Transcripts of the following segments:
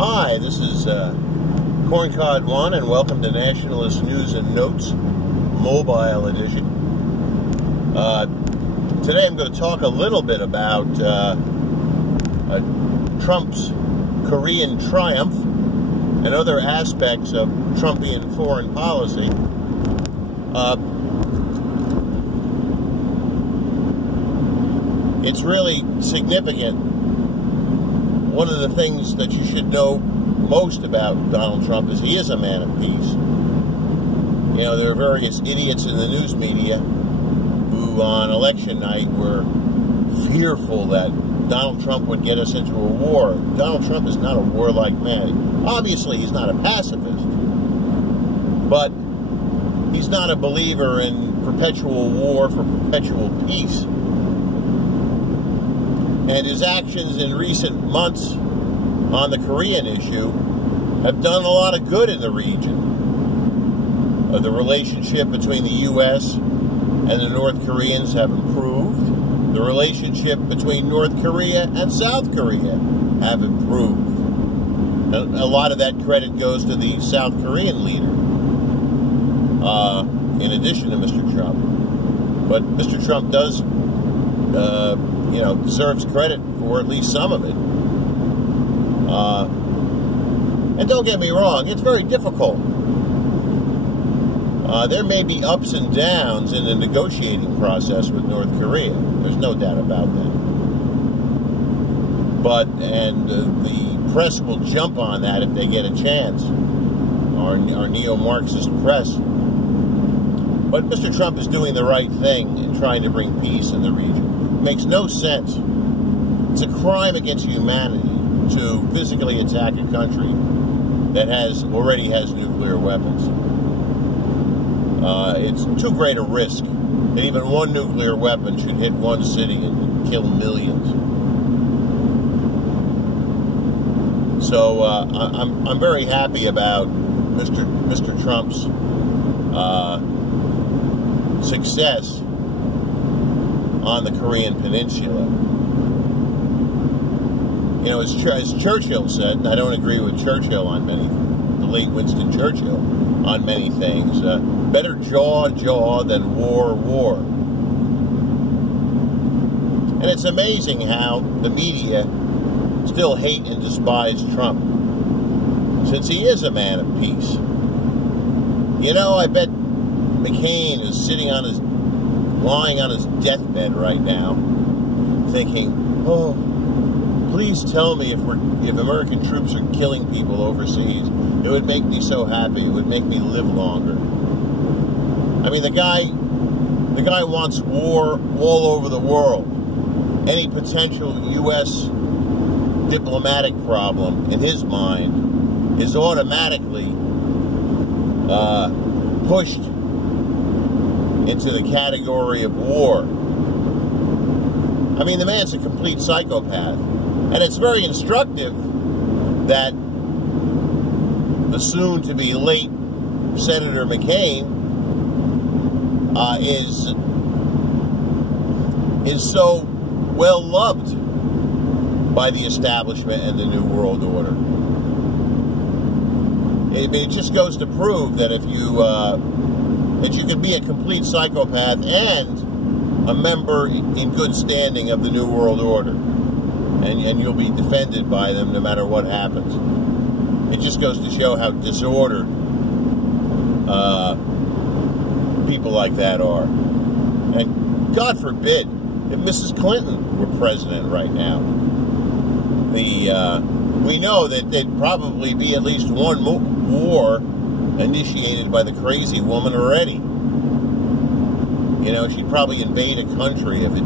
Hi, this is Corncod One, and welcome to Nationalist News and Notes, Mobile Edition. Today I'm going to talk a little bit about Trump's Korean triumph and other aspects of Trumpian foreign policy. It's really significant. One of the things that you should know most about Donald Trump is he is a man of peace. You know, there are various idiots in the news media who on election night were fearful that Donald Trump would get us into a war. Donald Trump is not a warlike man. Obviously, he's not a pacifist, but he's not a believer in perpetual war for perpetual peace. And his actions in recent months on the Korean issue have done a lot of good in the region. The relationship between the U.S. and the North Koreans have improved. The relationship between North Korea and South Korea have improved. A lot of that credit goes to the South Korean leader, in addition to Mr. Trump. But Mr. Trump does deserves credit for at least some of it. And don't get me wrong, it's very difficult. There may be ups and downs in the negotiating process with North Korea. There's no doubt about that. The press will jump on that if they get a chance. Our neo-Marxist press. But Mr. Trump is doing the right thing in trying to bring peace in the region. It makes no sense. It's a crime against humanity to physically attack a country that already has nuclear weapons. It's too great a risk that even one nuclear weapon should hit one city and kill millions. So I'm very happy about Mr. Trump's success on the Korean Peninsula. You know, as Churchill said, and I don't agree with Churchill on the late Winston Churchill, on many things, better jaw than war. And it's amazing how the media still hate and despise Trump, since he is a man of peace. You know, I bet McCain is lying on his deathbed right now, thinking, oh, please tell me if American troops are killing people overseas. It would make me so happy. It would make me live longer. I mean, the guy wants war all over the world. Any potential U.S. diplomatic problem, in his mind, is automatically pushed into the category of war. I mean, the man's a complete psychopath. And it's very instructive that the soon-to-be late Senator McCain is so well loved by the establishment and the New World Order. It just goes to prove that if you can be a complete psychopath and a member in good standing of the New World Order, and you'll be defended by them no matter what happens. It just goes to show how disordered people like that are. And God forbid if Mrs. Clinton were president right now. We know that there'd probably be at least one war initiated by the crazy woman already. You know, she'd probably invade a country if it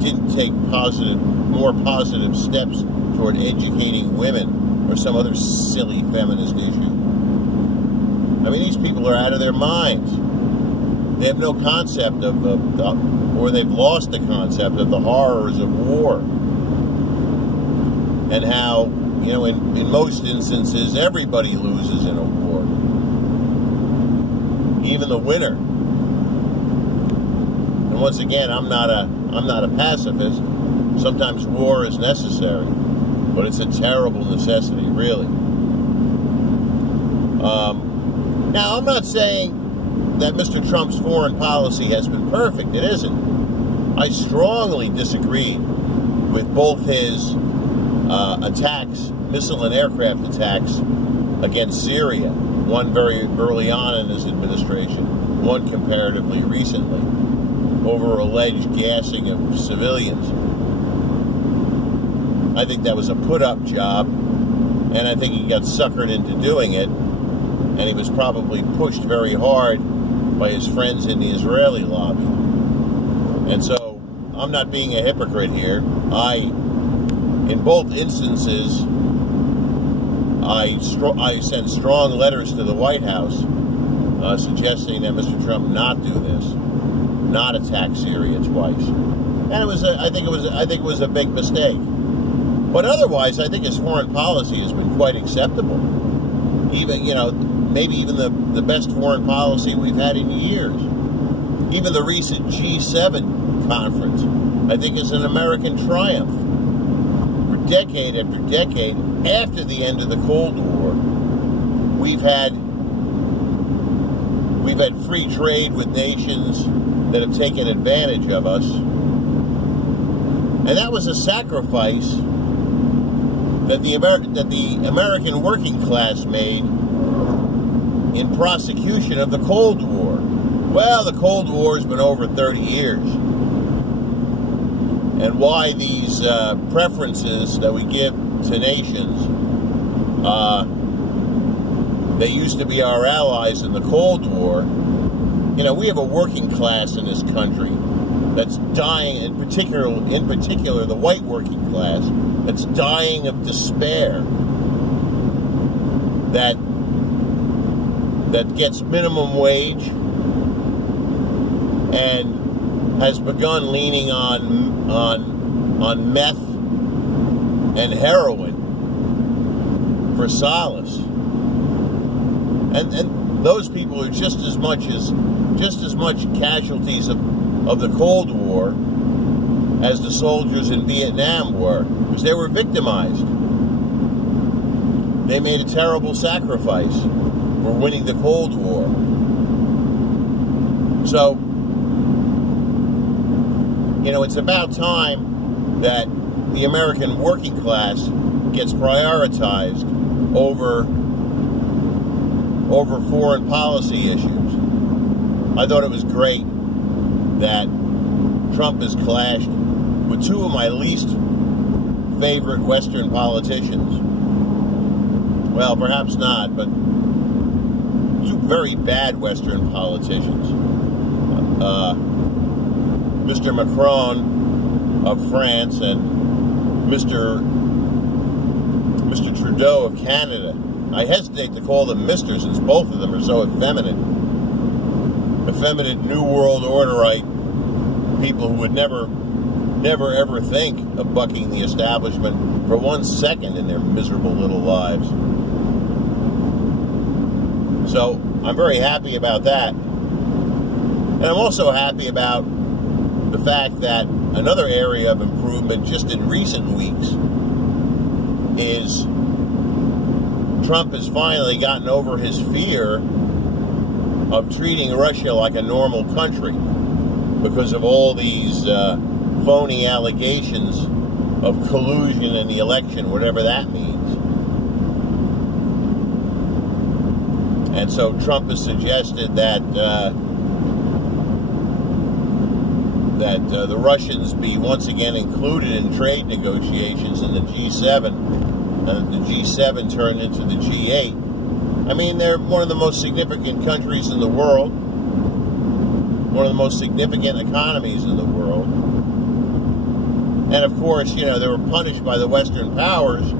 didn't take more positive steps toward educating women or some other silly feminist issue. I mean, these people are out of their minds. They have no concept or they've lost the concept of the horrors of war. And how, you know, in most instances, everybody loses in a war. Even the winner. And once again, I'm not a pacifist. Sometimes war is necessary. But it's a terrible necessity, really. Now, I'm not saying that Mr. Trump's foreign policy has been perfect. It isn't. I strongly disagree with both his attacks, missile and aircraft attacks against Syria, one very early on in his administration, one comparatively recently, over alleged gassing of civilians. I think that was a put-up job, and I think he got suckered into doing it, and he was probably pushed very hard by his friends in the Israeli lobby. And so, I'm not being a hypocrite here. In both instances, I sent strong letters to the White House suggesting that Mr. Trump not do this, not attack Syria twice. And I think it was a big mistake. But otherwise, I think his foreign policy has been quite acceptable. Even, maybe even the best foreign policy we've had in years. Even the recent G7 conference, I think, is an American triumph. For decade after decade, after the end of the Cold War, we've had free trade with nations that have taken advantage of us. And that was a sacrifice that the American working class made in prosecution of the Cold War. Well, the Cold War has been over 30 years. And why these preferences that we give to nations, they used to be our allies in the Cold War. We have a working class in this country that's dying, in particular the white working class, that's dying of despair, that gets minimum wage and has begun leaning on meth and heroin for solace. And those people are just as much casualties of the Cold War as the soldiers in Vietnam were, because they were victimized. They made a terrible sacrifice for winning the Cold War. So, it's about time that the American working class gets prioritized over foreign policy issues. I thought it was great that Trump has clashed with two of my least favorite Western politicians. Well, perhaps not, but two very bad Western politicians. Mr. Macron of France and Mr. Trudeau of Canada. I hesitate to call them Mr. since both of them are so effeminate. Effeminate New World Orderite people who would never ever think of bucking the establishment for 1 second in their miserable little lives. So, I'm very happy about that. And I'm also happy about the fact that another area of improvement just in recent weeks is Trump has finally gotten over his fear of treating Russia like a normal country because of all these phony allegations of collusion in the election, whatever that means. And so Trump has suggested that the Russians be once again included in trade negotiations in the G7, and that the G7 turned into the G8. I mean, they're one of the most significant countries in the world, one of the most significant economies in the world. And of course, they were punished by the Western powers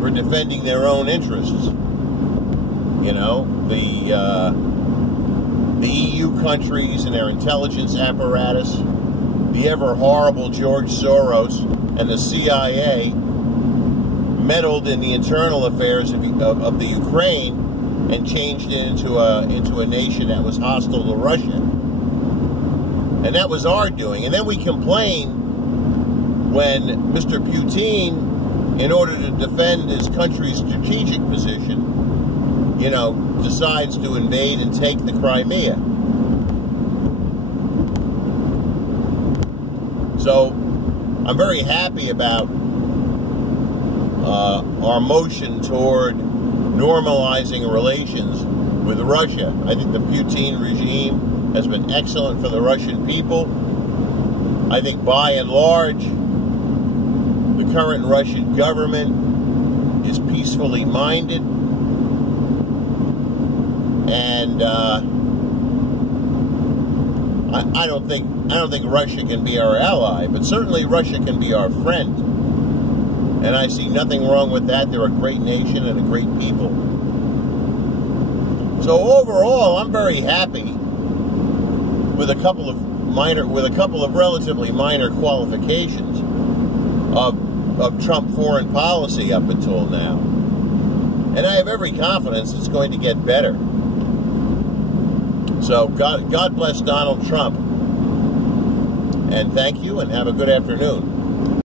for defending their own interests. The EU countries and their intelligence apparatus, the ever horrible George Soros and the CIA meddled in the internal affairs of the Ukraine and changed it into a nation that was hostile to Russia. And that was our doing. And then we complain when Mr. Putin, in order to defend his country's strategic position, decides to invade and take the Crimea. So I'm very happy about our motion toward normalizing relations with Russia. I think the Putin regime has been excellent for the Russian people. I think by and large, the current Russian government is peacefully minded, and I don't think Russia can be our ally, but certainly Russia can be our friend. And I see nothing wrong with that. They're a great nation and a great people. So overall, I'm very happy with a couple of relatively minor qualifications of Trump foreign policy up until now. And I have every confidence it's going to get better. So God bless Donald Trump. And thank you, and have a good afternoon.